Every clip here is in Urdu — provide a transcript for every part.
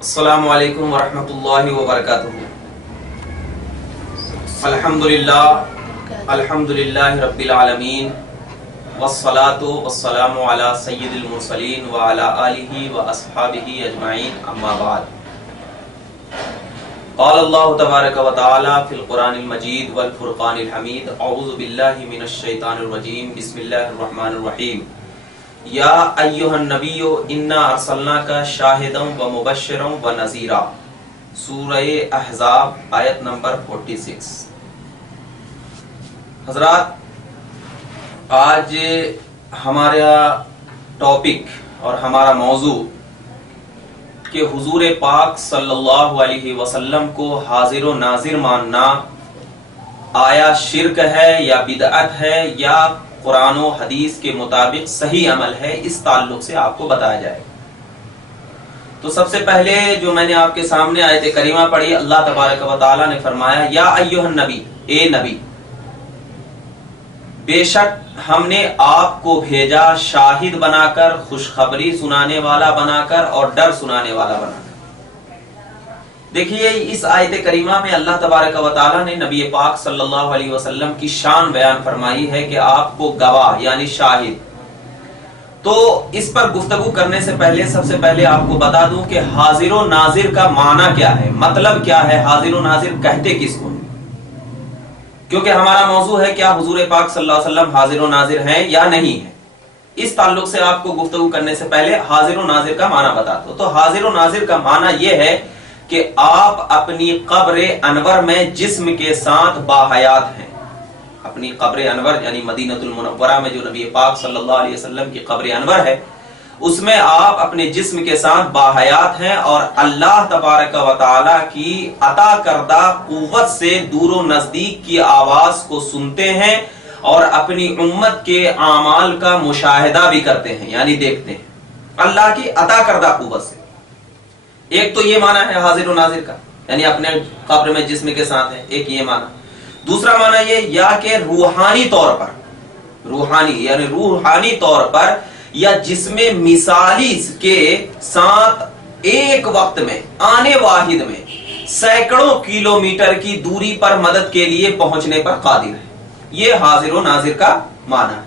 السلام علیکم ورحمۃ اللہ وبرکاتہ۔ الحمدللہ رب العالمین والصلاة والسلام علی سید المرسلین وعلی آلہ واصحابہ اجمعین، اما بعد۔ قال اللہ تبارک و تعالی فی القرآن المجید والفرقان الحمید، اعوذ باللہ من الشیطان الرجیم، بسم اللہ الرحمن الرحیم۔ یا ایھا النبی انا ارسلناک شاہدا و مبشرا و نذیرا، سورہ احزاب آیت نمبر 46۔ حضرات، آج ہمارا ٹاپک اور ہمارا موضوع کہ حضور پاک صلی اللہ علیہ وسلم کو حاضر و ناظر ماننا آیا شرک ہے یا بدعت ہے یا قرآن و حدیث کے مطابق صحیح عمل ہے، اس تعلق سے آپ کو بتایا جائے۔ تو سب سے پہلے جو میں نے آپ کے سامنے آیت کریمہ پڑھی، اللہ تبارک و تعالی نے فرمایا یا ایھا النبی، اے نبی، بے شک ہم نے آپ کو بھیجا شاہد بنا کر، خوشخبری سنانے والا بنا کر اور ڈر سنانے والا بنا کر۔ دیکھیے، اس آیت کریمہ میں اللہ تبارک و تعالی نے نبی پاک صلی اللہ علیہ وسلم کی شان بیان فرمائی ہے کہ آپ کو گواہ یعنی شاہد۔ تو اس پر گفتگو کرنے سے پہلے سب سے پہلے آپ کو بتا دوں کہ حاضر و ناظر کا معنی کیا ہے، مطلب کیا ہے، حاضر و ناظر کہتے کس کو؟ کیونکہ ہمارا موضوع ہے کیا حضور پاک صلی اللہ علیہ وسلم حاضر و ناظر ہیں یا نہیں ہیں۔ اس تعلق سے آپ کو گفتگو کرنے سے پہلے حاضر و ناظر کا معنی بتا دو۔ تو حاضر و ناظر کا معنی یہ ہے کہ آپ اپنی قبر انور میں جسم کے ساتھ باحیات ہیں۔ اپنی قبر انور یعنی مدینہ المنورہ میں جو نبی پاک صلی اللہ علیہ وسلم کی قبر انور ہے، اس میں آپ اپنے جسم کے ساتھ باحیات ہیں اور اللہ تبارک و تعالی کی عطا کردہ قوت سے دور و نزدیک کی آواز کو سنتے ہیں اور اپنی امت کے اعمال کا مشاہدہ بھی کرتے ہیں، یعنی دیکھتے ہیں اللہ کی عطا کردہ قوت سے۔ ایک تو یہ معنی ہے حاضر و ناظر کا، یعنی اپنے قبر میں جسم کے ساتھ ہے، ایک یہ معنی۔ دوسرا معنی یہ یا کہ روحانی طور پر، روحانی یعنی روحانی طور پر یا جسم مثالی کے ساتھ ایک وقت میں آنے واحد میں سینکڑوں کلومیٹر کی دوری پر مدد کے لیے پہنچنے پر قادر ہے۔ یہ حاضر و ناظر کا معنی ہے۔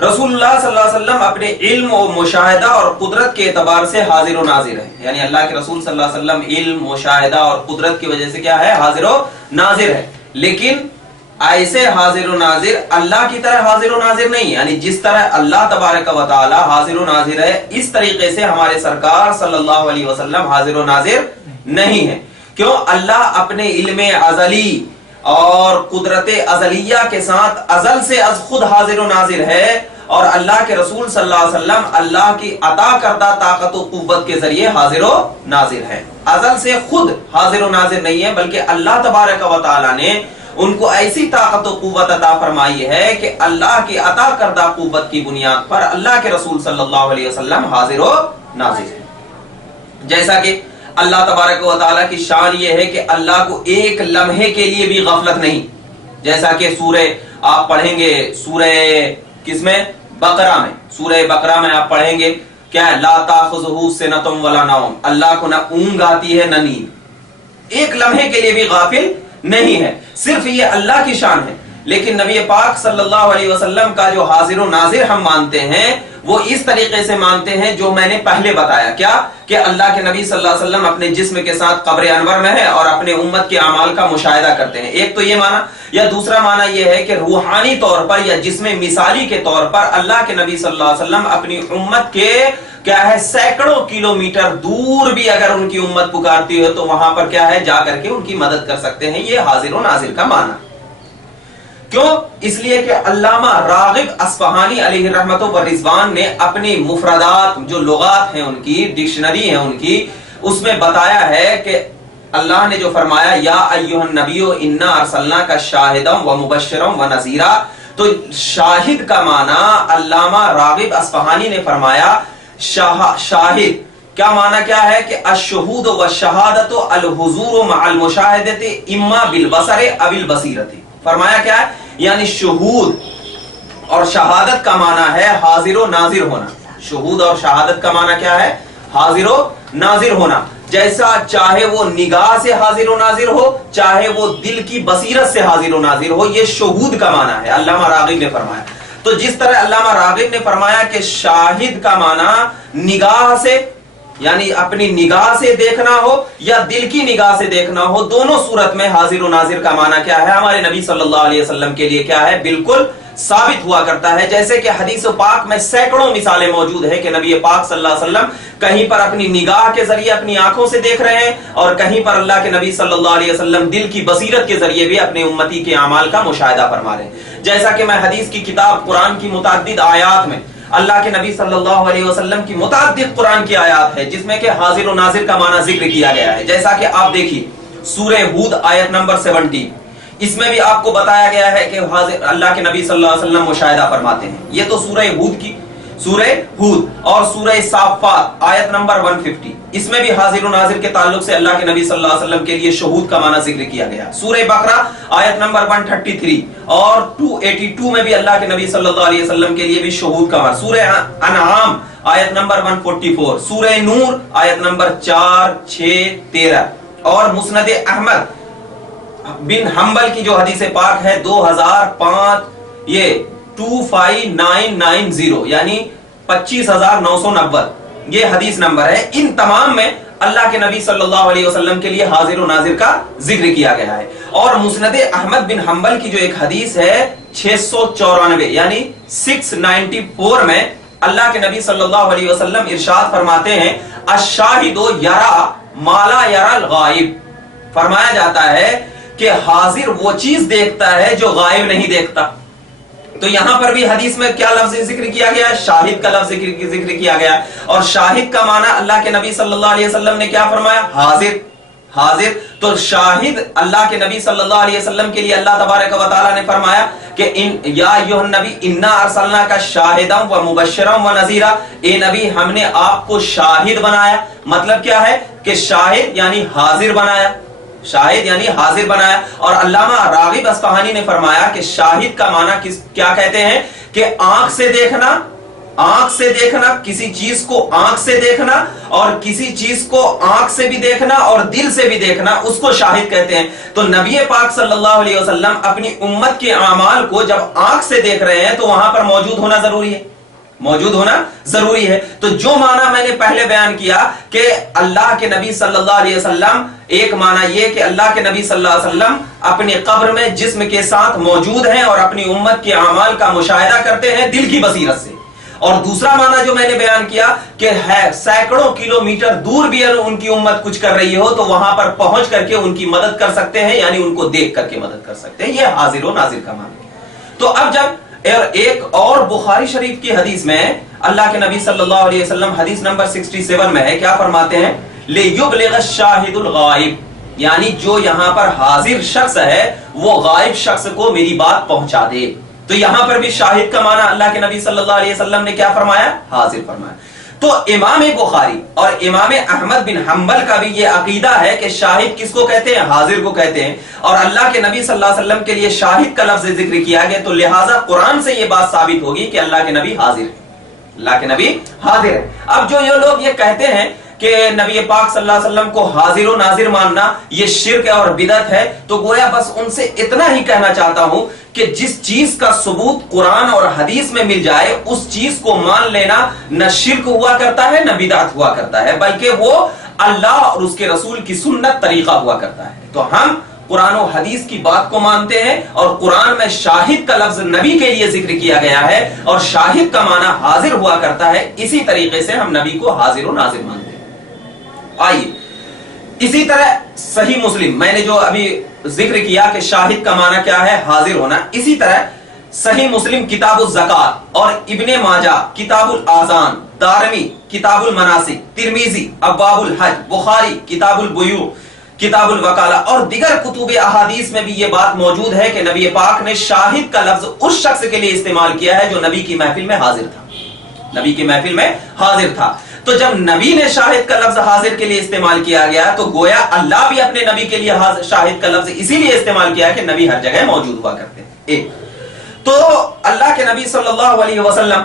رسول اللہ صلی اللہ علیہ وسلم اپنے علم و مشاہدہ اور قدرت کے اعتبار سے حاضر و ناظر ہے، یعنی اللہ کے رسول صلی اللہ علیہ وسلم علم، مشاہدہ اور قدرت کی وجہ سے کیا ہے، حاضر و ناظر ہے۔ لیکن ایسے حاضر و ناظر اللہ کی طرح حاضر و ناظر نہیں، یعنی جس طرح اللہ تبارک و تعالی حاضر و ناظر ہے، اس طریقے سے ہمارے سرکار صلی اللہ علیہ وسلم حاضر و ناظر نہیں ہے۔ کیوں؟ اللہ اپنے علم ازلی اور قدرت ازلیہ کے ساتھ ازل سے از خود حاضر و ناظر ہے، اور اللہ کے رسول صلی اللہ علیہ وسلم اللہ کی عطا کردہ طاقت و قوت کے ذریعے حاضر و ناظر ہے۔ ازل سے خود حاضر و ناظر نہیں ہے، بلکہ اللہ تبارک و تعالی نے ان کو ایسی طاقت و قوت عطا فرمائی ہے کہ اللہ کی عطا کردہ قوت کی بنیاد پر اللہ کے رسول صلی اللہ علیہ وسلم حاضر و ناظر ہے۔ جیسا کہ اللہ تبارک و تعالی کی شان یہ ہے کہ اللہ کو ایک لمحے کے لیے بھی غفلت نہیں، جیسا کہ سورہ آپ پڑھیں گے، سورہ کس میں، بقرہ میں، سورہ بقرہ میں آپ پڑھیں گے کیا ہے، لا تاخذہ سنۃ ولا نوم، اللہ کو نہ اونگ آتی ہے نہ نیند، ایک لمحے کے لیے بھی غافل نہیں ہے۔ صرف یہ اللہ کی شان ہے۔ لیکن نبی پاک صلی اللہ علیہ وسلم کا جو حاضر و ناظر ہم مانتے ہیں، وہ اس طریقے سے مانتے ہیں جو میں نے پہلے بتایا، کیا کہ اللہ کے نبی صلی اللہ علیہ وسلم اپنے جسم کے ساتھ قبر انور میں ہے اور اپنے امت کے اعمال کا مشاہدہ کرتے ہیں۔ ایک تو یہ معنی، یا دوسرا معنی یہ ہے کہ روحانی طور پر یا جسم مثالی کے طور پر اللہ کے نبی صلی اللہ علیہ وسلم اپنی امت کے کیا ہے، سینکڑوں کلومیٹر دور بھی اگر ان کی امت پکارتی ہے تو وہاں پر کیا ہے، جا کر کے ان کی مدد کر سکتے ہیں۔ یہ حاضر و ناظر کا معنی۔ کیوں؟ اس لیے کہ علامہ راغب اصفہانی علیہ رحمت و رضوان نے اپنی مفردات جو لغات ہیں ان کی، ڈکشنری ہیں ان کی، اس میں بتایا ہے کہ اللہ نے جو فرمایا یا ایھا النبی انا ارسلناک شاہدا و مبشرا و نذیرا، تو شاہد کا معنی علامہ راغب اصفہانی نے فرمایا شاہد کیا معنی کیا ہے کہ الشہود والشہادۃ الحضور مع المشاہدۃ اما بالبصر او البصیرۃ۔ فرمایا کیا ہے، یعنی شہود اور شہادت کا معنی ہے حاضر و ناظر ہونا۔ شہود اور شہادت کا معنی کیا ہے، حاضر و ناظر ہونا، جیسا چاہے وہ نگاہ سے حاضر و ناظر ہو، چاہے وہ دل کی بصیرت سے حاضر و ناظر ہو، یہ شہود کا معنی ہے، علامہ راغب نے فرمایا۔ تو جس طرح علامہ راغب نے فرمایا کہ شاہد کا معنی نگاہ سے، یعنی اپنی نگاہ سے دیکھنا ہو یا دل کی نگاہ سے دیکھنا ہو، دونوں صورت میں حاضر و ناظر کا معنی کیا ہے ہمارے نبی صلی اللہ علیہ وسلم کے لیے کیا ہے، بالکل ثابت ہوا کرتا ہے۔ جیسے کہ حدیث پاک میں سینکڑوں مثالیں موجود ہیں کہ نبی پاک صلی اللہ علیہ وسلم کہیں پر اپنی نگاہ کے ذریعے اپنی آنکھوں سے دیکھ رہے ہیں، اور کہیں پر اللہ کے نبی صلی اللہ علیہ وسلم دل کی بصیرت کے ذریعے بھی اپنے امتی کے اعمال کا مشاہدہ فرما رہے ہیں۔ جیسا کہ میں حدیث کی کتاب قرآن کی متعدد آیات میں اللہ کے نبی صلی اللہ علیہ وسلم کی متعدد قرآن کی آیات ہے جس میں کہ حاضر و ناظر کا معنی ذکر کیا گیا ہے۔ جیسا کہ آپ دیکھیے سورہ ہود آیت نمبر 17، اس میں بھی آپ کو بتایا گیا ہے کہ حاضر اللہ کے نبی صلی اللہ علیہ وسلم مشاہدہ فرماتے ہیں۔ یہ تو سورہ ہود کی، سورہ ہود اور سورہ صافات آیت نمبر 150، اس میں بھی حاضر و ناظر کے تعلق سے اللہ کے نبی صلی اللہ علیہ وسلم کے لیے شہود کا معنی ذکر کیا گیا۔ سورہ بقرہ آیت نمبر 133 اور 282 میں بھی اللہ کے نبی صلی اللہ علیہ وسلم کے لیے بھی شہود کا معنی۔ سورہ انعام آیت نمبر 144، سورہ نور آیت نمبر 4، 6، 13 اور مسند احمد بن حنبل کی جو حدیث پاک ہے 2005 یہ 25990 یعنی 25,990 یہ حدیث نمبر ہے۔ ان تمام میں اللہ کے نبی صلی اللہ علیہ وسلم کے لیے حاضر و ناظر کا ذکر کیا گیا ہے۔ اور مسند احمد بن حنبل کی جو ایک حدیث ہے 694 یعنی 694 میں اللہ کے نبی صلی اللہ علیہ وسلم ارشاد فرماتے ہیں الشاہد یرا ما لا یرا الغائب، فرمایا جاتا ہے کہ حاضر وہ چیز دیکھتا ہے جو غائب نہیں دیکھتا۔ تو یہاں پر بھی حدیث میں کیا لفظ ذکر کیا گیا ہے؟ شاہد کا لفظ ذکر کیا گیا ہے، اور شاہد کا معنی اللہ کے نبی صلی اللہ علیہ وسلم نے کیا فرمایا؟ حاضر۔ حاضر تو شاہد اللہ کے نبی صلی اللہ علیہ وسلم کے لیے اللہ تبارک و تعالی نے فرمایا کہ یا ایھا النبی انا ارسلناک شاہدا و مبشرا و نذیرا، اے نبی ہم نے آپ کو شاہد بنایا۔ مطلب کیا ہے کہ شاہد یعنی حاضر بنایا، شاہد یعنی حاضر بنایا۔ اور علامہ راغب اصفہانی نے فرمایا کہ شاہد کا معنی کیا کہتے ہیں کہ آنکھ سے دیکھنا، آنکھ سے دیکھنا، کسی چیز کو آنکھ سے دیکھنا، اور کسی چیز کو آنکھ سے بھی دیکھنا اور دل سے بھی دیکھنا، اس کو شاہد کہتے ہیں۔ تو نبی پاک صلی اللہ علیہ وسلم اپنی امت کے اعمال کو جب آنکھ سے دیکھ رہے ہیں تو وہاں پر موجود ہونا ضروری ہے، موجود ہونا ضروری ہے۔ تو جو معنی میں نے پہلے بیان کیا کہ اللہ کے نبی صلی اللہ علیہ وسلم، ایک معنی یہ کہ اللہ کے نبی صلی اللہ علیہ وسلم اپنی قبر میں جسم کے ساتھ موجود ہیں اور اپنی امت کے اعمال کا مشاہدہ کرتے ہیں دل کی بصیرت سے، اور دوسرا معنی جو میں نے بیان کیا کہ ہے سینکڑوں کلومیٹر دور بھی ان کی امت کچھ کر رہی ہو تو وہاں پر پہنچ کر کے ان کی مدد کر سکتے ہیں، یعنی ان کو دیکھ کر کے مدد کر سکتے ہیں۔ یہ حاضر و ناظر کا معنی۔ تو اب جب ایک اور بخاری شریف کی حدیث میں اللہ کے نبی صلی اللہ علیہ وسلم حدیث نمبر 67 میں ہے، کیا فرماتے ہیں؟ لِيُبْلِغَ الشَّاهِدُ الْغَائِبُ، یعنی جو یہاں پر حاضر شخص ہے وہ غائب شخص کو میری بات پہنچا دے۔ تو یہاں پر بھی شاہد کا معنی اللہ کے نبی صلی اللہ علیہ وسلم نے کیا فرمایا؟ حاضر فرمایا۔ تو امام بخاری اور امام احمد بن حنبل کا بھی یہ عقیدہ ہے کہ شاہد کس کو کہتے ہیں؟ حاضر کو کہتے ہیں، اور اللہ کے نبی صلی اللہ علیہ وسلم کے لیے شاہد کا لفظ ذکر کیا گیا، تو لہٰذا قرآن سے یہ بات ثابت ہوگی کہ اللہ کے نبی حاضر ہے، اللہ کے نبی حاضر ہے۔ اب جو یہ لوگ یہ کہتے ہیں کہ نبی پاک صلی اللہ علیہ وسلم کو حاضر و ناظر ماننا یہ شرک اور بدعت ہے، تو گویا بس ان سے اتنا ہی کہنا چاہتا ہوں کہ جس چیز کا ثبوت قرآن اور حدیث میں مل جائے اس چیز کو مان لینا نہ شرک ہوا کرتا ہے نہ بدعت ہوا کرتا ہے، بلکہ وہ اللہ اور اس کے رسول کی سنت طریقہ ہوا کرتا ہے۔ تو ہم قرآن و حدیث کی بات کو مانتے ہیں، اور قرآن میں شاہد کا لفظ نبی کے لیے ذکر کیا گیا ہے اور شاہد کا معنی حاضر ہوا کرتا ہے، اسی طریقے سے ہم نبی کو حاضر و ناظر مانتے ہیں۔ آئیے اسی طرح صحیح مسلم، میں نے جو ابھی ذکر کیا کہ شاہد کا معنی کیا ہے؟ حاضر ہونا، اسی طرح صحیح مسلم کتاب الزکات اور ابن ماجہ کتاب الاذان، دارمی کتاب المناسک، ترمذی ابواب الحج، بخاری کتاب البیوع، کتاب الوکالہ اور دیگر کتب احادیث میں بھی یہ بات موجود ہے کہ نبی پاک نے شاہد کا لفظ اس شخص کے لیے استعمال کیا ہے جو نبی کی محفل میں حاضر تھا، نبی کی محفل میں حاضر تھا۔ تو جب نبی نے شاہد کا لفظ حاضر کے لیے استعمال کیا گیا تو گویا اللہ بھی اپنے نبی کے لیے شاہد کا لفظ اسی لیے استعمال کیا کہ نبی ہر جگہ موجود ہوا کرتے ہیں۔ تو اللہ کے نبی صلی اللہ علیہ وسلم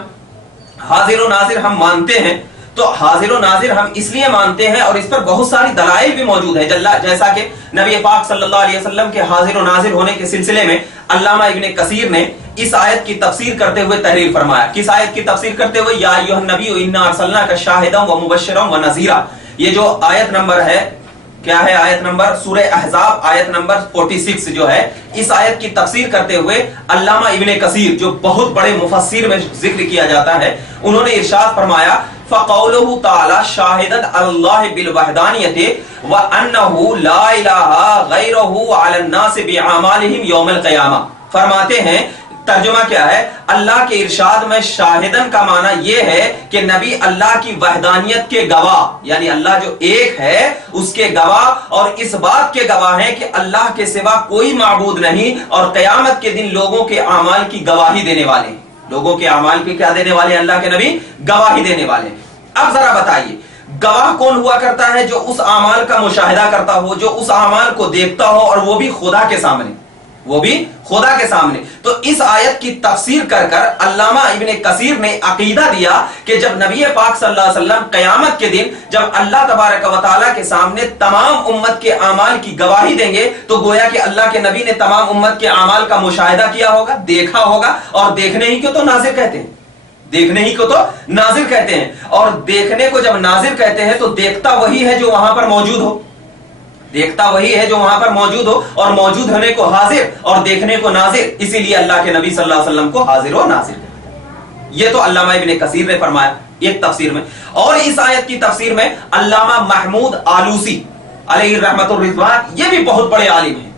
حاضر و ناظر ہم مانتے ہیں، تو حاضر و ناظر ہم اس لیے مانتے ہیں اور اس پر بہت ساری دلائل بھی موجود ہیں، جیسا کہ نبی پاک صلی اللہ علیہ وسلم کے حاضر و ناظر ہونے کے سلسلے میں علامہ ابن کثیر نے اس آیت کی تفسیر کرتے ہوئے تحریر فرمایا. کس آیت کی تفسیر کرتے ہوئے؟ یا ایھا النبی انا ارسلناک شاہدا ومبشرا ونذیرا. یہ جو آیت نمبر ہے کیا ہے؟ آیت نمبر سورہ احزاب آیت نمبر 46 جو ہے، اس آیت کی تفسیر کرتے ہوئے علامہ ابن کثیر جو بہت بڑے مفسر میں ذکر کیا جاتا ہے، انہوں نے ارشاد فرمایا فقوله تعالی شاہدا اللہ بالوحدانیت وانہ لا الہ غیرہ علی الناس باعمالہم یوم القیامہ. فرماتے ہیں ترجمہ کیا ہے؟ اللہ کے ارشاد میں شاہدن کا معنی یہ ہے کہ نبی اللہ کی وحدانیت کے گواہ، یعنی اللہ جو ایک ہے اس کے گواہ، اور اس بات کے گواہ ہیں کہ اللہ کے سوا کوئی معبود نہیں، اور قیامت کے دن لوگوں کے اعمال کی گواہی دینے والے ہیں. لوگوں کے اعمال کی کیا دینے والے ہیں؟ اللہ کے نبی گواہی دینے والے. اب ذرا بتائیے گواہ کون ہوا کرتا ہے؟ جو اس اعمال کا مشاہدہ کرتا ہو، جو اس اعمال کو دیکھتا ہو، اور وہ بھی خدا کے سامنے، وہ بھی خدا کے سامنے. تو اس آیت کی تفسیر کر کر علامہ ابن کثیر نے عقیدہ دیا کہ جب نبی پاک صلی اللہ علیہ وسلم قیامت کے دن جب اللہ تبارک و تعالیٰ کے سامنے تمام امت کے اعمال کی گواہی دیں گے تو گویا کہ اللہ کے نبی نے تمام امت کے اعمال کا مشاہدہ کیا ہوگا، دیکھا ہوگا. اور دیکھنے ہی کو تو ناظر کہتے ہیں، دیکھنے ہی کو تو ناظر کہتے ہیں. اور دیکھنے کو جب ناظر کہتے ہیں تو دیکھتا وہی ہے جو وہاں پر موجود ہو، دیکھتا وہی ہے جو وہاں پر موجود ہو، اور موجود ہونے کو حاضر اور دیکھنے کو ناظر، اسی لیے اللہ کے نبی صلی اللہ علیہ وسلم کو حاضر و ناظر کہتے ہیں. یہ تو علامہ ابن کثیر نے فرمایا ایک تفسیر میں. اور اس آیت کی تفسیر میں علامہ محمود آلوسی علیہ رحمت الرضوان، یہ بھی بہت بڑے عالم ہیں،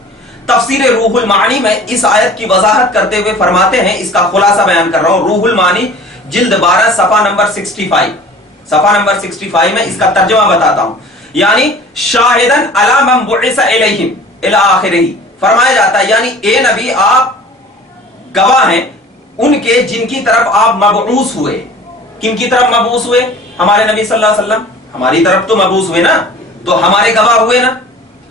تفسیر روح المعانی میں اس آیت کی وضاحت کرتے ہوئے فرماتے ہیں، اس کا خلاصہ بیان کر رہا ہوں، روح المعانی جلد 12 صفحہ نمبر 65، صفحہ نمبر 65 میں اس کا ترجمہ بتاتا ہوں. یعنی شاہدن علی من بعث الیہم الی آخرہ، فرمایا جاتا ہے یعنی اے نبی آپ گواہ ہیں ان کے جن کی طرف آپ مبعوث ہوئے. کن کی طرف مبعوث ہوئے؟ ہمارے نبی صلی اللہ علیہ وسلم ہماری طرف تو مبعوث ہوئے نا، تو ہمارے گواہ ہوئے نا،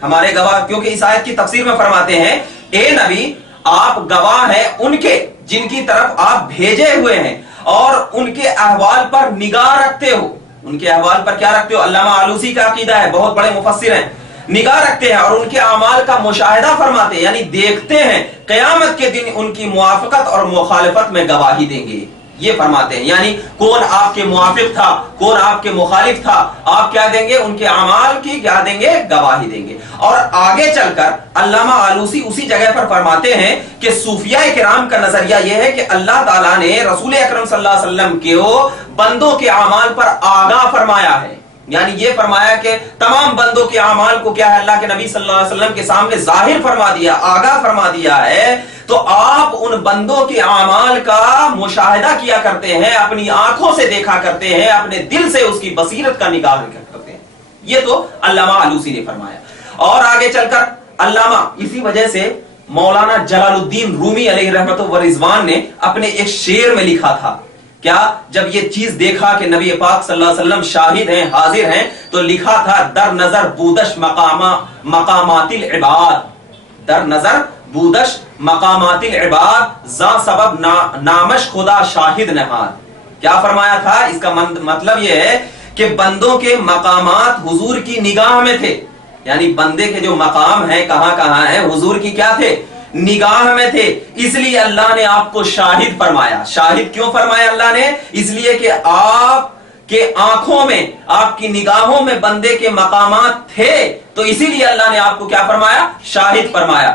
ہمارے گواہ. کیونکہ اس آیت کی تفسیر میں فرماتے ہیں اے نبی آپ گواہ ہیں ان کے جن کی طرف آپ بھیجے ہوئے ہیں، اور ان کے احوال پر نگاہ رکھتے ہو. ان کے احوال پر کیا رکھتے ہو؟ علامہ آلوسی کا عقیدہ ہے، بہت بڑے مفسر ہیں، نگاہ رکھتے ہیں اور ان کے اعمال کا مشاہدہ فرماتے ہیں، یعنی دیکھتے ہیں. قیامت کے دن ان کی موافقت اور مخالفت میں گواہی دیں گے، یہ فرماتے ہیں. یعنی کون آپ کے موافق تھا، کون آپ کے مخالف تھا، آپ کیا دیں گے؟ ان کے اعمال کی کیا دیں گے؟ گواہی دیں گے. اور آگے چل کر علامہ آلوسی اسی جگہ پر فرماتے ہیں کہ صوفیاء کرام کا نظریہ یہ ہے کہ اللہ تعالیٰ نے رسول اکرم صلی اللہ علیہ وسلم کو بندوں کے اعمال پر آگاہ فرمایا ہے. یعنی یہ فرمایا کہ تمام بندوں کے اعمال کو کیا ہے؟ اللہ کے نبی صلی اللہ علیہ وسلم کے سامنے ظاہر فرما دیا، آگاہ فرما دیا ہے. تو آپ ان بندوں کے اعمال کا مشاہدہ کیا کرتے ہیں، اپنی آنکھوں سے دیکھا کرتے ہیں، اپنے دل سے اس کی بصیرت کا نگاہ کرتے ہیں. یہ تو علامہ آلوسی نے فرمایا. اور آگے چل کر علامہ اسی وجہ سے مولانا جلال الدین رومی علیہ رحمت و رضوان نے اپنے ایک شعر میں لکھا تھا، کیا جب یہ چیز دیکھا کہ نبی پاک صلی اللہ علیہ وسلم شاہد ہیں، حاضر ہیں، تو لکھا تھا در نظر بودش مقامات العباد، در نظر بودش مقامات العباد ذا سبب نامش خدا شاہد نہاد. کیا فرمایا تھا؟ اس کا مطلب یہ ہے کہ بندوں کے مقامات حضور کی نگاہ میں تھے، یعنی بندے کے جو مقام ہیں کہاں کہاں ہیں، حضور کی کیا تھے؟ نگاہ میں تھے. اس لیے اللہ نے آپ کو شاہد فرمایا. شاہد کیوں فرمایا اللہ نے؟ اس لیے کہ آپ کے آنکھوں میں، آپ کی نگاہوں میں بندے کے مقامات تھے، تو اسی لیے اللہ نے آپ کو کیا فرمایا؟ شاہد فرمایا.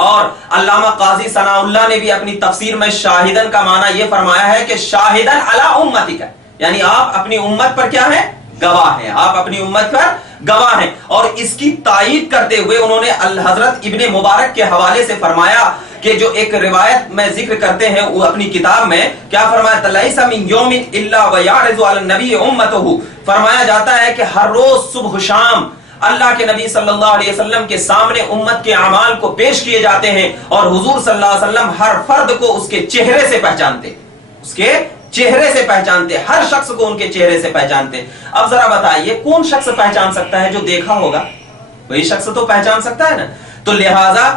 اور علامہ قاضی ثناء اللہ نے بھی اپنی تفسیر میں شاہدن کا معنی یہ فرمایا ہے کہ شاہدن علی امتک، یعنی آپ اپنی امت پر کیا ہیں؟ گواہ ہیں. آپ اپنی امت پر گواہ ہیں. اور اس کی تائید کرتے ہوئے انہوں نے حضرت ابن مبارک کے حوالے سے فرمایا کہ جو ایک روایت میں ذکر کرتے ہیں وہ اپنی کتاب میں کیا فرمایا؟ لیس من یوم الا ویعرض علی النبی امتہ، فرمایا جاتا ہے کہ ہر روز صبح شام اللہ کے نبی صلی اللہ علیہ وسلم کے سامنے امت کے اعمال کو پیش کیے جاتے ہیں، اور حضور صلی اللہ علیہ وسلم ہر فرد کو اس کے چہرے سے پہچانتے، اس کے چہرے سے پہچانتے، ہر شخص کو ان کے چہرے سے پہچانتے. اب ذرا بتائیے کون شخص پہچان سکتا ہے؟ جو دیکھا ہوگا وہی شخص تو پہچان سکتا ہے نا. تو لہٰذا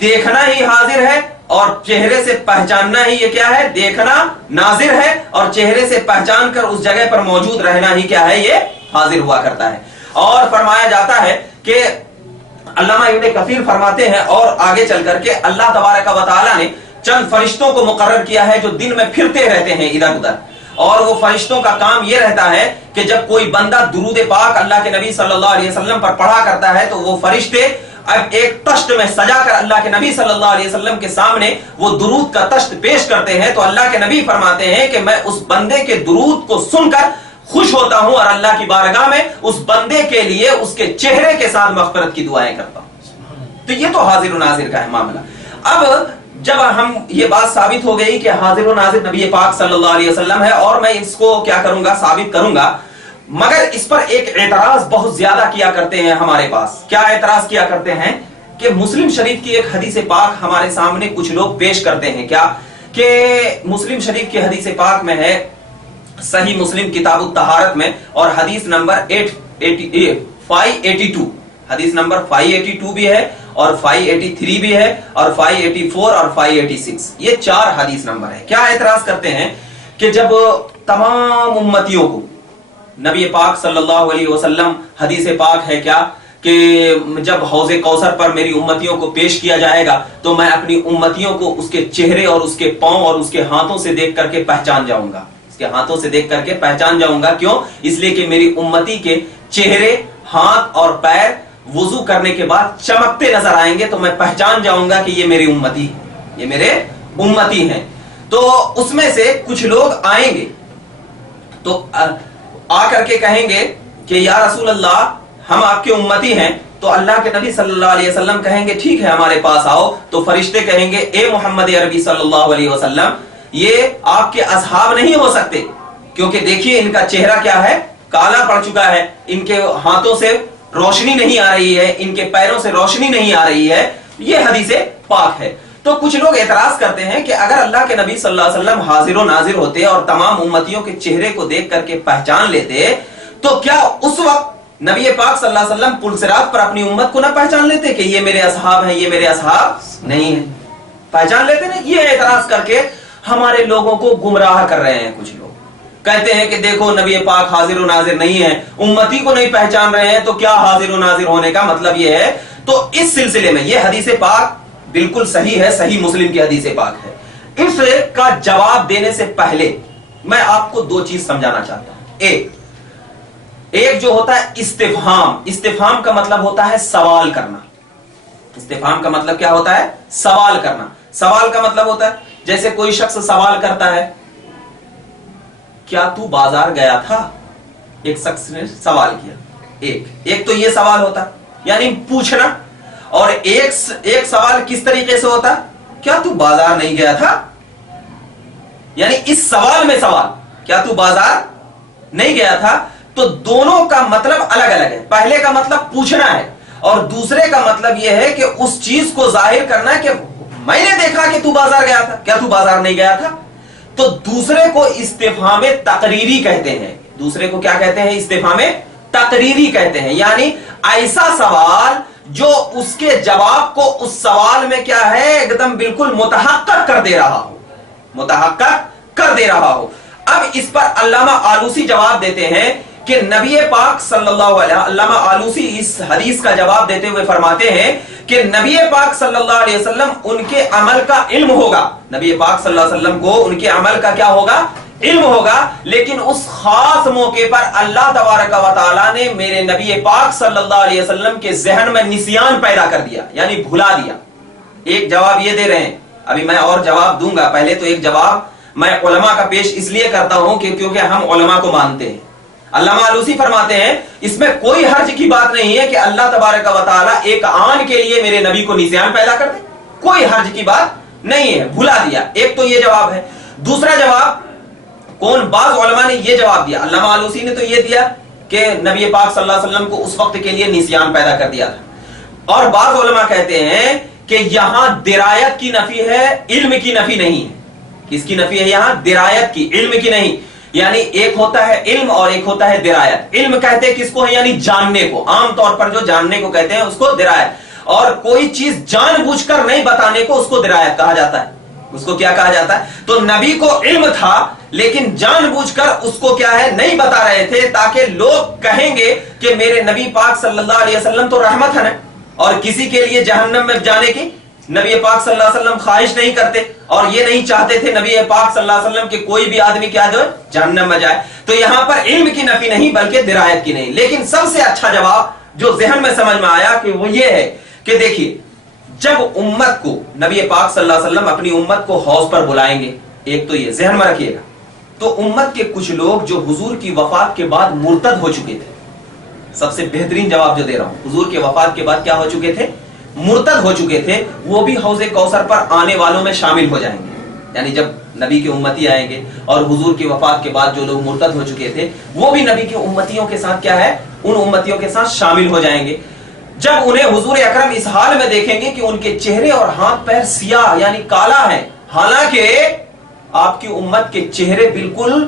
دیکھنا ہی حاضر ہے اور چہرے سے پہچاننا ہی یہ کیا ہے؟ دیکھنا ناظر ہے، اور چہرے سے پہچان کر اس جگہ پر موجود رہنا ہی کیا ہے؟ یہ حاضر ہوا کرتا ہے۔ اور فرمایا جاتا ہے کہ علامہ ابن کثیر فرماتے ہیں اور آگے چل کر کے اللہ تبارک و تعالی نے چند فرشتوں کو مقرر کیا ہے جو دن میں پھرتے رہتے ہیں ادھر ادھر، اور وہ فرشتوں کا کام یہ رہتا ہے کہ جب کوئی بندہ درود پاک اللہ کے نبی صلی اللہ علیہ وسلم پر پڑھا کرتا ہے تو وہ فرشتے اب ایک تشت میں سجا کر اللہ کے نبی صلی اللہ علیہ وسلم کے سامنے وہ درود کا تشت پیش کرتے ہیں، تو اللہ کے نبی فرماتے ہیں کہ میں اس بندے کے درود کو سن کر خوش ہوتا ہوں اور اللہ کی بارگاہ میں اس بندے کے لیے اس کے چہرے کے ساتھ مغفرت کی دعائیں کرتا ہوں۔ تو یہ تو حاضر و ناظر کا ہے معاملہ۔ اب جب ہم یہ بات ثابت ہو گئی کہ حاضر و ناظر نبی پاک صلی اللہ علیہ وسلم ہے، اور میں اس کو کیا کروں گا؟ ثابت کروں گا، مگر اس پر ایک اعتراض بہت زیادہ کیا کرتے ہیں ہمارے پاس۔ کیا اعتراض کیا کرتے ہیں؟ کہ مسلم شریف کی ایک حدیث پاک ہمارے سامنے کچھ لوگ پیش کرتے ہیں، کیا کہ مسلم شریف کی حدیث پاک میں ہے، صحیح مسلم کتاب الطہارت میں، اور حدیث نمبر 582، حدیث نمبر 582 بھی ہے اور 583 بھی ہے اور 584 اور 586، یہ 4 حدیث نمبر ہے۔ کیا اعتراض کرتے ہیں کہ جب تمام امتیوں کو نبی پاک صلی اللہ علیہ وسلم، حدیث پاک ہے کیا کہ جب حوض کوثر پر میری امتیوں کو پیش کیا جائے گا تو میں اپنی امتیوں کو اس کے چہرے اور اس کے پاؤں اور اس کے ہاتھوں سے دیکھ کر کے پہچان جاؤں گا، اس کے ہاتھوں سے دیکھ کر کے پہچان جاؤں گا۔ کیوں؟ اس لیے کہ میری امتی کے چہرے، ہاتھ اور پیر وضو کرنے کے بعد چمکتے نظر آئیں گے، تو میں پہچان جاؤں گا کہ یہ میری امتی، یہ میرے امتی ہیں۔ تو اس میں سے کچھ لوگ آئیں گے تو آ کر کے کہیں گے کہ یا رسول اللہ ہم آپ کے امتی ہیں، تو اللہ کے نبی صلی اللہ علیہ وسلم کہیں گے ٹھیک ہے ہمارے پاس آؤ، تو فرشتے کہیں گے اے محمد عربی صلی اللہ علیہ وسلم یہ آپ کے اصحاب نہیں ہو سکتے، کیونکہ دیکھیے ان کا چہرہ کیا ہے؟ کالا پڑ چکا ہے، ان کے ہاتھوں سے روشنی نہیں آ رہی ہے، ان کے پیروں سے روشنی نہیں آ رہی ہے، یہ حدیث پاک ہے۔ تو کچھ لوگ اعتراض کرتے ہیں کہ اگر اللہ کے نبی صلی اللہ علیہ وسلم حاضر و ناظر ہوتے اور تمام امتیوں کے چہرے کو دیکھ کر کے پہچان لیتے، تو کیا اس وقت نبی پاک صلی اللہ علیہ وسلم پل صراط پر اپنی امت کو نہ پہچان لیتے کہ یہ میرے اصحاب ہیں، یہ میرے اصحاب نہیں ہیں؟ پہچان لیتے نا۔ یہ اعتراض کر کے ہمارے لوگوں کو گمراہ کر رہے ہیں۔ کچھ لوگ کہتے ہیں کہ دیکھو نبی پاک حاضر و ناظر نہیں ہے، امتی کو نہیں پہچان رہے ہیں، تو کیا حاضر و ناظر ہونے کا مطلب یہ ہے؟ تو اس سلسلے میں یہ حدیث پاک بالکل صحیح ہے، صحیح مسلم کی حدیث پاک ہے۔ اس کا جواب دینے سے پہلے میں آپ کو 2 چیز سمجھانا چاہتا ہوں۔ ایک جو ہوتا ہے استفہام، استفہام کا مطلب ہوتا ہے سوال کرنا۔ استفہام کا مطلب کیا ہوتا ہے؟ سوال کرنا۔ سوال کا مطلب ہوتا ہے جیسے کوئی شخص سوال کرتا ہے کیا تو بازار گیا تھا؟ ایک شخص نے سوال کیا، ایک تو یہ سوال ہوتا یعنی پوچھنا، اور ایک سوال کس طریقے سے ہوتا؟ کیا تو بازار نہیں گیا تھا؟ یعنی اس سوال میں سوال کیا تو بازار نہیں گیا تھا، تو دونوں کا مطلب الگ الگ ہے۔ پہلے کا مطلب پوچھنا ہے اور دوسرے کا مطلب یہ ہے کہ اس چیز کو ظاہر کرنا کہ میں نے دیکھا کہ تو بازار گیا تھا، کیا تو بازار نہیں گیا تھا؟ تو دوسرے کو استفہام تقریری کہتے ہیں۔ دوسرے کو کیا کہتے ہیں؟ استفہام تقریری کہتے ہیں، یعنی ایسا سوال جو اس کے جواب کو اس سوال میں کیا ہے ایک دم بالکل متحقق کر دے رہا ہو، متحقق کر دے رہا ہو۔ اب اس پر علامہ آلوسی جواب دیتے ہیں کہ نبی پاک صلی اللہ علیہ وسلم، علامہ آلوسی اس حدیث کا جواب دیتے ہوئے فرماتے ہیں کہ نبی پاک صلی اللہ علیہ وسلم ان کے عمل کا علم ہوگا، نبی پاک صلی اللہ علیہ وسلم کو ان کے عمل کا کیا ہوگا؟ علم ہوگا، لیکن اس خاص موقع پر اللہ تبارک و تعالیٰ نے میرے نبی پاک صلی اللہ علیہ وسلم کے ذہن میں نسیان پیدا کر دیا، یعنی بھلا دیا۔ ایک جواب یہ دے رہے ہیں، ابھی میں اور جواب دوں گا، پہلے تو ایک جواب میں علماء کا پیش اس لیے کرتا ہوں کہ کیونکہ ہم علماء کو مانتے ہیں۔ علامہ آلوسی فرماتے ہیں اس میں کوئی حرج کی بات نہیں ہے کہ اللہ تبارک و تعالیٰ ایک آن کے لیے میرے نبی کو نسیان پیدا کر دے، کوئی حرج کی بات نہیں ہے، بھلا دیا۔ ایک تو یہ جواب ہے۔ دوسرا جواب کون؟ بعض علماء نے یہ جواب دیا، علامہ آلوسی نے تو یہ دیا کہ نبی پاک صلی اللہ علیہ وسلم کو اس وقت کے لیے نسیان پیدا کر دیا تھا، اور بعض علماء کہتے ہیں کہ یہاں درایت کی نفی ہے، علم کی نفی نہیں ہے۔ کس کی نفی ہے یہاں؟ درایت کی، علم کی نہیں۔ یعنی ایک ہوتا ہے علم اور ایک ہوتا ہے درایت۔ علم کہتے ہیں کس کو ہے؟ یعنی جاننے کو، عام طور پر جو جاننے کو کہتے ہیں اس کو درایت، اور کوئی چیز جان بوجھ کر نہیں بتانے کو اس کو درایت کہا جاتا ہے. اس کو کیا کہا جاتا ہے؟ تو نبی کو علم تھا لیکن جان بوجھ کر اس کو کیا ہے نہیں بتا رہے تھے تاکہ لوگ کہیں گے کہ میرے نبی پاک صلی اللہ علیہ وسلم تو رحمت ہے نا، اور کسی کے لیے جہنم میں جانے کی نبی پاک صلی اللہ علیہ وسلم خواہش نہیں کرتے اور یہ نہیں چاہتے تھے نبی پاک صلی اللہ علیہ وسلم کہ کوئی بھی آدمی کیا جو جہنم میں جائے. تو یہاں پر علم کی نفی نہیں بلکہ درایت کی نہیں. لیکن سب سے اچھا جواب جو ذہن میں سمجھ میں آیا کہ وہ یہ ہے کہ دیکھیے جب امت کو نبی پاک صلی اللہ علیہ وسلم اپنی امت کو حوض پر بلائیں گے، ایک تو یہ ذہن میں رکھیے گا، تو امت کے کچھ لوگ جو حضور کی وفات کے بعد مرتد ہو چکے تھے، سب سے بہترین جواب جو دے رہا ہوں، حضور کے وفات کے بعد کیا ہو چکے تھے؟ مرتد ہو چکے تھے، وہ بھی حوض کوثر پر آنے والوں میں شامل ہو جائیں گے. یعنی جب نبی کے امتی آئیں گے اور حضور کی وفات کے بعد جو لوگ مرتد ہو چکے تھے وہ بھی نبی کے امتیوں کے ساتھ کیا ہے؟ ان امتیوں کے ساتھ شامل ہو جائیں گے. جب انہیں حضور اکرم اس حال میں دیکھیں گے کہ ان کے چہرے اور ہاتھ پیر سیاہ یعنی کالا ہے، حالانکہ آپ کی امت کے چہرے بالکل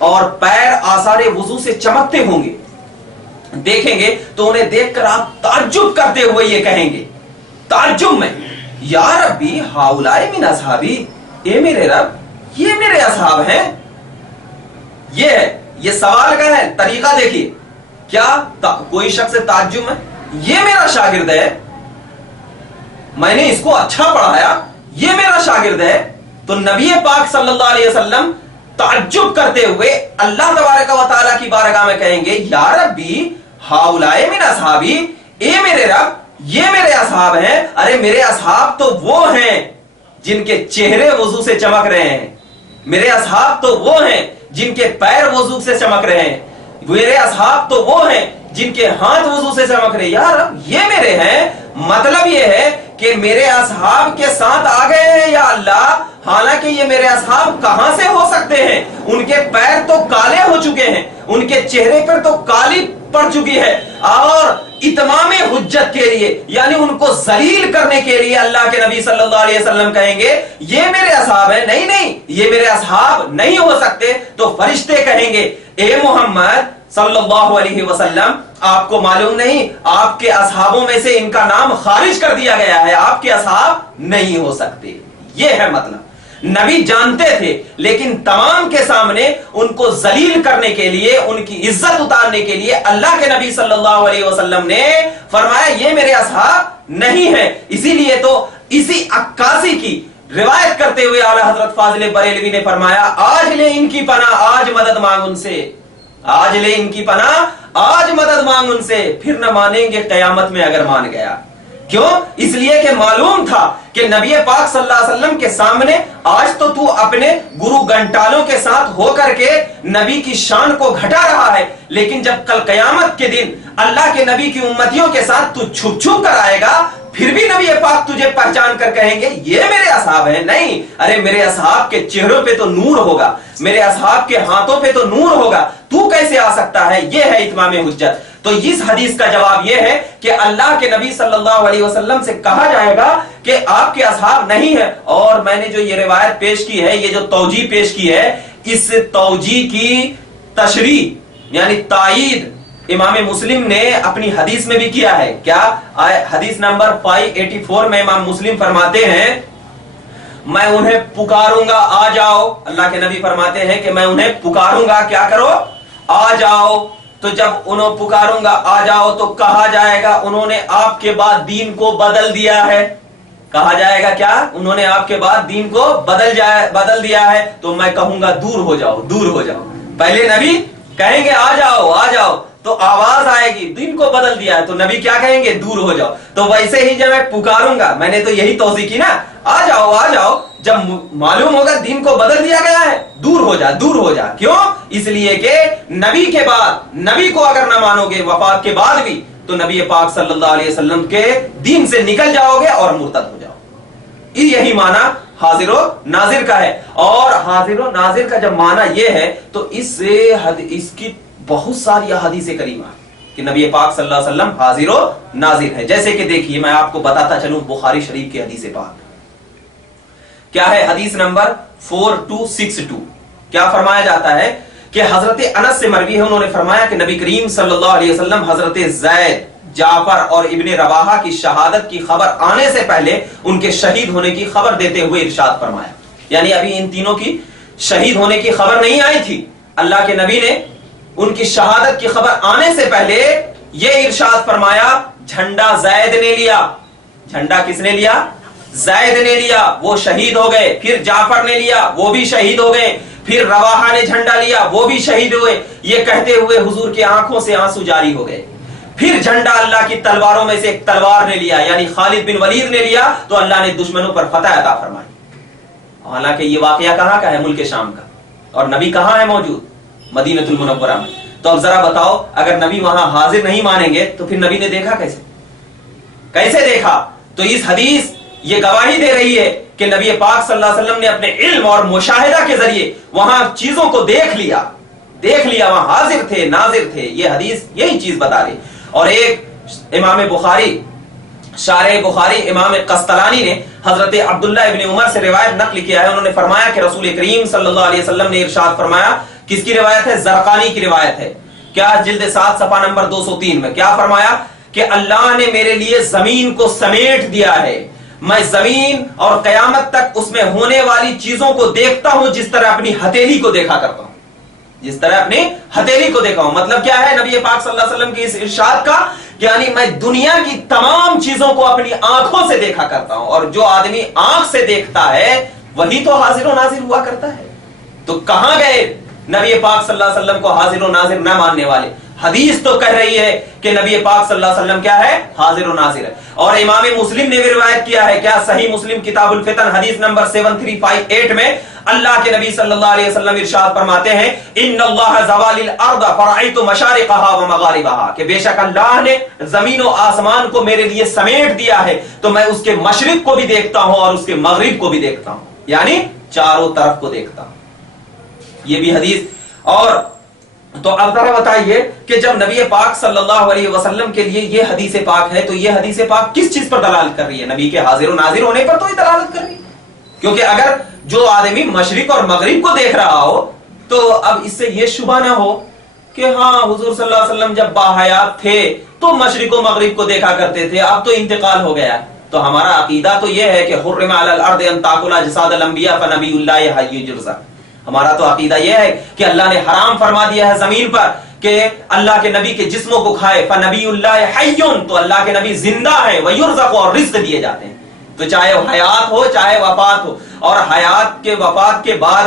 اور پیر آثار وضو سے چمکتے ہوں گے، دیکھیں گے تو انہیں دیکھ کر آپ تعجب کرتے ہوئے یہ کہیں گے تعجب میں، یا ربی ہاؤلائے من اصحابی، اے میرے رب یہ میرے اصحاب ہیں. یہ سوال کا ہے طریقہ دیکھیے، کیا کوئی شخص تعجب میں یہ میرا شاگرد ہے، میں نے اس کو اچھا پڑھایا، یہ میرا شاگرد ہے. تو نبی پاک صلی اللہ علیہ وسلم تعجب کرتے ہوئے اللہ تبارک و تعالیٰ کی بارگاہ میں کہیں گے یا ربی ہاؤلائے من اصحابی، اے میرے رب یہ میرے اصحاب ہیں. ارے میرے اصحاب تو وہ ہیں جن کے چہرے وضو سے چمک رہے ہیں، میرے اصحاب تو وہ ہیں جن کے پیر وضو سے چمک رہے ہیں، میرے اصحاب تو وہ ہیں جن کے ہاتھ وضو سے چمک رہے. یا رب یہ میرے ہیں، مطلب یہ ہے کہ میرے اصحاب کے ساتھ آ گئے ہیں یا اللہ. حالانکہ یہ میرے اصحاب کہاں سے ہو سکتے ہیں؟ ان کے پیر تو کالے ہو چکے ہیں، ان کے چہرے پر تو کالی پڑ چکی ہے، اور اتمام حجت کے لیے یعنی ان کو ذلیل کرنے کے لیے اللہ کے نبی صلی اللہ علیہ وسلم کہیں گے یہ میرے اصحاب ہیں. نہیں یہ میرے اصحاب نہیں ہو سکتے. تو فرشتے کہیں گے اے محمد صلی اللہ علیہ وسلم آپ کو معلوم نہیں، آپ کے اصحابوں میں سے ان کا نام خارج کر دیا گیا ہے، آپ کے اصحاب نہیں ہو سکتے. یہ ہے مطلب. نبی جانتے تھے لیکن تمام کے سامنے ان کو ذلیل کرنے کے لیے، ان کی عزت اتارنے کے لیے اللہ کے نبی صلی اللہ علیہ وسلم نے فرمایا یہ میرے اصحاب نہیں ہیں. اسی لیے تو اسی عکاسی کی روایت کرتے ہوئے اعلی حضرت فاضل بریلوی نے فرمایا آج لے ان کی پناہ آج مدد مانگ ان سے، آج لے ان کی پناہ آج مدد مانگ ان سے، پھر نہ مانیں گے قیامت میں اگر مان گیا. کیوں؟ اس لیے کہ معلوم تھا کہ نبی پاک صلی اللہ علیہ وسلم کے سامنے آج تو اپنے گرو گھنٹالوں کے ساتھ ہو کر کے نبی کی شان کو گھٹا رہا ہے، لیکن جب کل قیامت کے دن اللہ کے نبی کی امتیوں کے ساتھ تو چھپ چھپ کر آئے گا، پھر بھی نبی پاک تجھے پہچان کر کہیں گے یہ میرے اصحاب ہیں. نہیں، ارے میرے اصحاب کے چہروں پہ تو نور ہوگا، میرے اصحاب کے ہاتھوں پہ تو نور ہوگا، تو کیسے آ سکتا ہے؟ یہ ہے اتمام حجت. تو اس حدیث کا جواب یہ ہے کہ اللہ کے نبی صلی اللہ علیہ وسلم سے کہا جائے گا کہ آپ کے اصحاب نہیں ہیں. اور میں نے جو یہ روایت پیش کی ہے، یہ جو توجیہ پیش کی ہے، اس توجیہ کی تشریح یعنی تائید امام مسلم نے اپنی حدیث میں بھی کیا ہے. کیا؟ حدیث نمبر 584 میں امام مسلم فرماتے ہیں میں انہیں پکاروں گا آ جاؤ. اللہ کے نبی فرماتے ہیں کہ میں انہیں پکاروں گا، کیا کرو؟ آ جاؤ. تو جب انہوں پکاروں گا آ جاؤ تو کہا جائے گا انہوں نے آپ کے بعد دین کو بدل دیا ہے. کہا جائے گا کیا؟ انہوں نے آپ کے بعد دین کو بدل دیا ہے. تو میں کہوں گا دور ہو جاؤ، دور ہو جاؤ. پہلے نبی کہیں گے آ جاؤ آ جاؤ، تو آواز آئے گی دین کو بدل دیا ہے، تو نبی کیا کہیں گے؟ دور ہو جاؤ. تو ویسے ہی جب میں پکاروں گا، میں نے تو یہی توضیح کی نا، آ جاؤ آ جاؤ، جب معلوم ہوگا دین کو بدل دیا گیا ہے دور ہو جا دور ہو جا. کیوں؟ اس لیے کہ نبی کے بعد نبی کو اگر نہ مانو گے وفات کے بعد بھی تو نبی پاک صلی اللہ علیہ وسلم کے دین سے نکل جاؤ گے اور مرتد ہو جاؤ. یہی معنی حاضر و ناظر کا ہے. اور حاضر و ناظر کا جب معنی یہ ہے تو اس کی بہت ساری احادیث کریمہ کہ نبی پاک صلی اللہ علیہ وسلم حاضر و ناظر ہے. جیسے کہ دیکھیے میں آپ کو بتاتا چلوں بخاری شریف کی حدیث پاک کیا ہے. حدیث نمبر 4262 کیا فرمایا جاتا ہے کہ حضرت انس سے مروی ہے، انہوں نے فرمایا کہ نبی کریم صلی اللہ علیہ وسلم حضرت زید جعفر اور ابن رواحہ کی شہادت کی خبر آنے سے پہلے ان کے شہید ہونے کی خبر دیتے ہوئے ارشاد فرمایا. یعنی ابھی ان تینوں کی شہید ہونے کی خبر نہیں آئی تھی, اللہ کے نبی نے ان کی شہادت کی خبر آنے سے پہلے یہ ارشاد فرمایا, جھنڈا زید نے لیا. جھنڈا کس نے لیا؟ زید نے لیا, وہ شہید ہو گئے. پھر جعفر نے لیا, وہ بھی شہید ہو گئے. پھر رواحہ نے جھنڈا لیا, وہ بھی شہید ہوئے. یہ کہتے ہوئے حضور کی آنکھوں سے آنسو جاری ہو گئے. پھر جھنڈا اللہ کی تلواروں میں سے ایک تلوار نے لیا, یعنی خالد بن ولید نے لیا, تو اللہ نے دشمنوں پر فتح عطا فرمائی. حالانکہ یہ واقعہ کہاں کا ہے؟ ملک شام کا. اور نبی کہاں ہے موجود؟ مدینہ المنورہ میں. تو اب ذرا بتاؤ, اگر نبی وہاں حاضر نہیں مانیں گے تو پھر نبی نے دیکھا کیسے؟ کیسے دیکھا؟ تو اس حدیث یہ گواہی دے رہی ہے کہ نبی پاک صلی اللہ علیہ وسلم نے اپنے علم اور مشاہدہ کے ذریعے وہاں چیزوں کو دیکھ لیا, وہاں حاضر تھے, ناظر تھے. یہ حدیث یہی چیز بتا رہی. اور ایک امام بخاری, شارح بخاری امام قسطلانی نے حضرت عبداللہ ابن عمر سے روایت نقل کیا ہے. انہوں نے فرمایا کہ رسول کریم صلی اللہ علیہ وسلم نے ارشاد فرمایا, کس کی روایت ہے؟ زرقانی کی روایت ہے. کیا؟ جلد 7 صفحہ نمبر 203 میں کیا فرمایا کہ اللہ نے میرے لیے زمین کو سمیٹ دیا ہے, میں زمین اور قیامت تک اس میں ہونے والی چیزوں کو دیکھتا ہوں جس طرح اپنی ہتھیلی کو دیکھا کرتا ہوں. جس طرح اپنی ہتھیلی کو دیکھا ہوں. مطلب کیا ہے نبی پاک صلی اللہ علیہ وسلم کی اس ارشاد کا؟ یعنی میں دنیا کی تمام چیزوں کو اپنی آنکھوں سے دیکھا کرتا ہوں, اور جو آدمی آنکھ سے دیکھتا ہے وہی تو حاضر و ناظر ہوا کرتا ہے. تو کہاں گئے نبی پاک صلی اللہ علیہ وسلم کو حاضر و ناظر نہ ماننے والے؟ حدیث تو کہہ رہی ہے کہ نبی پاک صلی اللہ علیہ وسلم کیا ہے؟ حاضر و ناظر ہے. اور امام مسلم نے بھی روایت کیا ہے, کیا؟ صحیح مسلم کتاب الفتن حدیث نمبر 7358 میں اللہ کے نبی صلی اللہ علیہ وسلم ارشاد فرماتے ہیں, ان اللہ زوال الارض فرأیت مشارقها ومغاربها, کہ بے شک اللہ نے زمین و آسمان کو میرے لیے سمیٹ دیا ہے تو میں اس کے مشرق کو بھی دیکھتا ہوں اور اس کے مغرب کو بھی دیکھتا ہوں, یعنی چاروں طرف کو دیکھتا ہوں. یہ بھی حدیث. اور تو اب ذرا بتائیے کہ جب نبی پاک صلی اللہ علیہ وسلم کے لیے یہ حدیث پاک ہے تو یہ حدیث پاک کس چیز پر دلالت کر رہی ہے؟ نبی کے حاضر و ناظر ہونے پر تو یہ دلالت کر رہی ہے. کیونکہ اگر جو آدمی مشرق اور مغرب کو دیکھ رہا ہو تو اب اس سے یہ شبہ نہ ہو کہ ہاں حضور صلی اللہ علیہ وسلم جب باحیات تھے تو مشرق و مغرب کو دیکھا کرتے تھے, اب تو انتقال ہو گیا. تو ہمارا عقیدہ تو یہ ہے کہ حرم علی الارض ان تاکل اجساد الانبیاء فنبی اللہ حی یرزق. ہمارا تو عقیدہ یہ ہے کہ اللہ نے حرام فرما دیا ہے زمین پر کہ اللہ کے نبی کے جسموں کو کھائے. فنبی اللہ حی, تو اللہ کے نبی زندہ ہے, ویرزق, اور رزق دیے جاتے ہیں. تو چاہے حیات ہو چاہے وفات ہو, اور حیات کے وفات کے بعد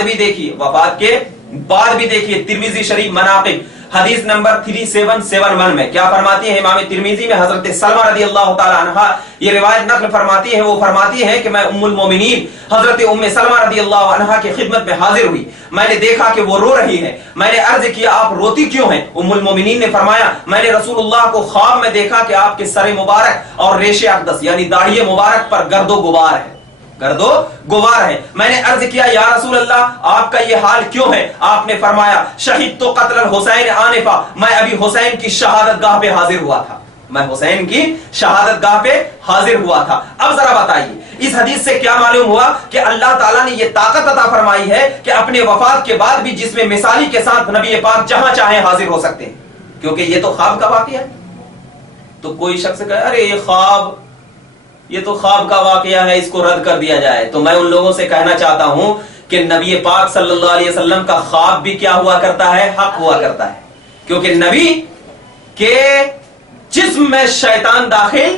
بھی دیکھیے ترمذی شریف مناقب حدیث نمبر 3771 میں کیا فرماتی ہے امام ترمذی میں حضرت سلمہ رضی اللہ تعالی عنہا یہ روایت نقل فرماتی ہے. وہ فرماتی ہے کہ میں ام المومنین حضرت ام سلمہ رضی اللہ عنہا کی خدمت میں حاضر ہوئی. میں نے دیکھا کہ وہ رو رہی ہے. میں نے عرض کیا آپ روتی کیوں ہیں؟ ام المومنین نے فرمایا میں نے رسول اللہ کو خواب میں دیکھا کہ آپ کے سر مبارک اور ریش اقدس یعنی داڑھی مبارک پر گرد و غبار ہے. میں نے عرض کیا یا رسول اللہ آپ کا یہ حال کیوں ہے؟ آپ نے فرمایا شہید تو قتل الحسین آنفا, میں ابھی حسین کی شہادت گاہ پہ حاضر ہوا تھا. اب ذرا بتائیے اس حدیث سے کیا معلوم ہوا کہ اللہ تعالیٰ نے یہ طاقت عطا فرمائی ہے کہ اپنے وفات کے بعد بھی جسم مثالی کے ساتھ نبی پاک جہاں چاہیں حاضر ہو سکتے ہیں, کیونکہ یہ تو خواب کا واقعہ ہے. تو کوئی شخص کہے ارے یہ تو خواب کا واقعہ ہے, اس کو رد کر دیا جائے. تو میں ان لوگوں سے کہنا چاہتا ہوں کہ نبی پاک صلی اللہ علیہ وسلم کا خواب بھی کیا ہوا کرتا ہے؟ حق ہوا کرتا ہے. کیونکہ نبی کے جسم میں شیطان داخل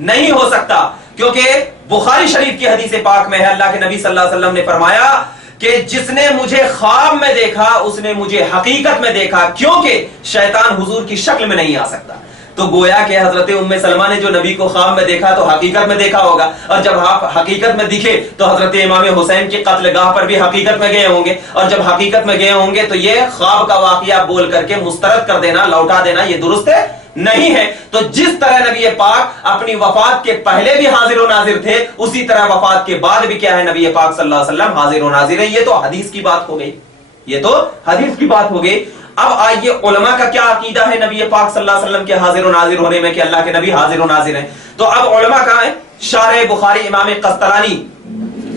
نہیں ہو سکتا. کیونکہ بخاری شریف کی حدیث پاک میں ہے اللہ کے نبی صلی اللہ علیہ وسلم نے فرمایا کہ جس نے مجھے خواب میں دیکھا اس نے مجھے حقیقت میں دیکھا, کیونکہ شیطان حضور کی شکل میں نہیں آ سکتا. تو گویا کہ حضرت ام سلمہ نے جو نبی کو خواب میں دیکھا تو حقیقت میں دیکھا ہوگا, اور جب آپ حقیقت میں دکھے تو حضرت امام حسین کی قتل گاہ پر بھی حقیقت میں گئے ہوں گے, اور جب حقیقت میں گئے ہوں گے تو یہ خواب کا واقعہ بول کر کے مسترد کر دینا, لوٹا دینا یہ درست نہیں ہے. تو جس طرح نبی پاک اپنی وفات کے پہلے بھی حاضر و ناظر تھے اسی طرح وفات کے بعد بھی کیا ہے نبی پاک صلی اللہ علیہ وسلم حاضر و ناظر ہے. یہ تو حدیث کی بات ہو گئی. اب آئیے علماء کا کیا عقیدہ ہے نبی پاک صلی اللہ علیہ وسلم کے حاضر و ناظر ہونے میں کہ اللہ کے نبی حاضر و ناظر ہیں. تو اب علماء کا ہے شارح بخاری امام قسطلانی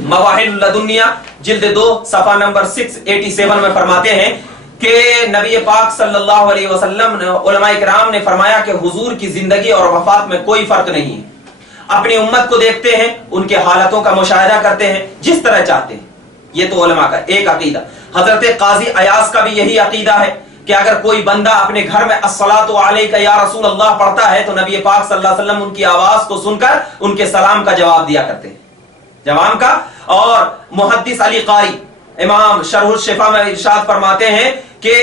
مواہب اللدنیہ جلد 2 صفحہ نمبر 687 میں فرماتے ہیں کہ نبی پاک صلی اللہ علیہ وسلم علماء کرام نے فرمایا کہ حضور کی زندگی اور وفات میں کوئی فرق نہیں ہے، اپنی امت کو دیکھتے ہیں، ان کے حالتوں کا مشاہدہ کرتے ہیں جس طرح چاہتے ہیں. یہ تو علماء کا ایک عقیدہ. حضرت قاضی ایاز کا بھی یہی عقیدہ ہے کہ اگر کوئی بندہ اپنے گھر میں الصلاۃ علیک یا رسول اللہ پڑھتا ہے تو نبی پاک صلی اللہ علیہ وسلم ان کی آواز کو سن کر ان کے سلام کا جواب دیا کرتے ہیں، جواب کا. اور محدث علی قاری امام شرح الشفا میں ارشاد فرماتے ہیں کہ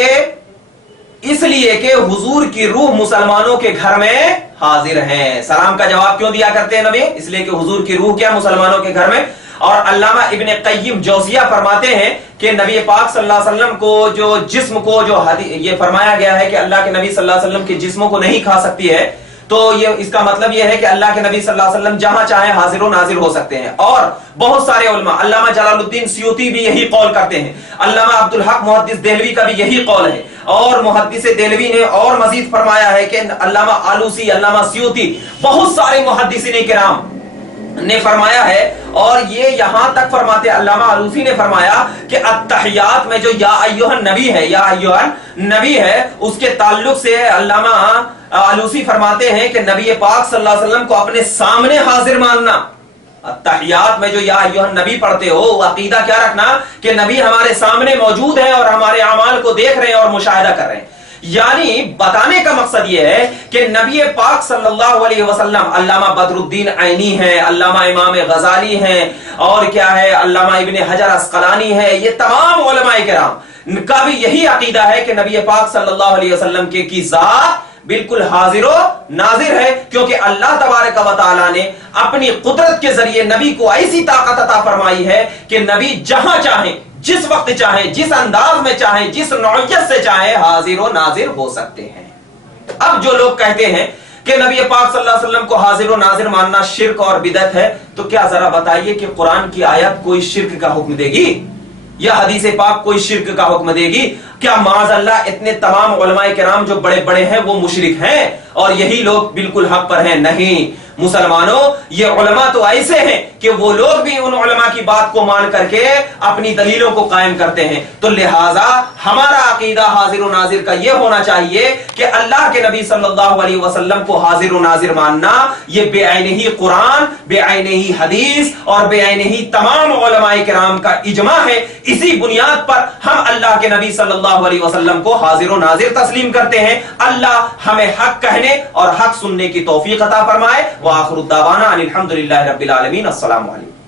اس لیے کہ حضور کی روح مسلمانوں کے گھر میں حاضر ہیں. سلام کا جواب کیوں دیا کرتے ہیں نبی؟ اس لیے کہ حضور کی روح کیا مسلمانوں کے گھر میں. اور علامہ ابن قیم جوزیہ فرماتے ہیں کہ نبی پاک صلی اللہ علیہ وسلم کو جو جسم کو جو یہ فرمایا گیا ہے کہ اللہ کے نبی صلی اللہ علیہ وسلم کے جسموں کو نہیں کھا سکتی ہے، تو یہ اس کا مطلب یہ ہے کہ اللہ کے نبی صلی اللہ علیہ وسلم جہاں چاہیں حاضر و ناظر ہو سکتے ہیں. اور بہت سارے علماء، علامہ جلال الدین سیوطی بھی یہی قول کرتے ہیں، علامہ عبدالحق محدث دہلوی کا بھی یہی قول ہے. اور محدث دہلوی نے اور مزید فرمایا ہے کہ علامہ آلوسی، علامہ سیوطی، بہت سارے محدثین کرام نے فرمایا ہے. اور یہ یہاں تک فرماتے، علامہ آلوسی نے فرمایا کہ التحیات میں جو یا ایھا النبی ہے، یا ایھا النبی ہے، اس کے تعلق سے علامہ آلوسی فرماتے ہیں کہ نبی پاک صلی اللہ علیہ وسلم کو اپنے سامنے حاضر ماننا. التحیات میں جو یا ایھا النبی پڑھتے ہو، وہ عقیدہ کیا رکھنا کہ نبی ہمارے سامنے موجود ہے اور ہمارے اعمال کو دیکھ رہے ہیں اور مشاہدہ کر رہے ہیں. یعنی بتانے کا مقصد یہ ہے کہ نبی پاک صلی اللہ علیہ وسلم، علامہ بدر الدین عینی ہیں، علامہ امام غزالی ہیں، اور کیا ہے علامہ ابن حجر عسقلانی ہے، یہ تمام علماء کرام کا بھی یہی عقیدہ ہے کہ نبی پاک صلی اللہ علیہ وسلم کی ذات بالکل حاضر و ناظر ہے، کیونکہ اللہ تبارک و تعالی نے اپنی قدرت کے ذریعے نبی کو ایسی طاقت عطا فرمائی ہے کہ نبی جہاں چاہیں، جس وقت چاہیں، جس انداز میں چاہیں، جس نوعیت سے چاہیں حاضر و ناظر ہو سکتے ہیں. اب جو لوگ کہتے ہیں کہ نبی پاک صلی اللہ علیہ وسلم کو حاضر و ناظر ماننا شرک اور بدعت ہے، تو کیا ذرا بتائیے کہ قرآن کی آیت کوئی شرک کا حکم دے گی یا حدیث پاک کوئی شرک کا حکم دے گی؟ کیا معاذ اللہ اتنے تمام علماء کرام جو بڑے بڑے ہیں وہ مشرک ہیں اور یہی لوگ بالکل حق پر ہیں؟ نہیں مسلمانوں، یہ علماء تو ایسے ہیں کہ وہ لوگ بھی ان علماء کی بات کو مان کر کے اپنی دلیلوں کو قائم کرتے ہیں. تو لہٰذا ہمارا عقیدہ حاضر و ناظر کا یہ ہونا چاہیے کہ اللہ کے نبی صلی اللہ علیہ وسلم کو حاضر و ناظر ماننا یہ بے عین ہی قرآن، بے عین ہی حدیث اور بے عین ہی تمام علماء کرام کا اجماع ہے. اسی بنیاد پر ہم اللہ کے نبی صلی اللہ علیہ وسلم کو حاضر و ناظر تسلیم کرتے ہیں. اللہ ہمیں حق کہنے اور حق سننے کی توفیق عطا فرمائے. وآخر الدعوانا ان الحمد للہ رب العالمین. السلام علیکم.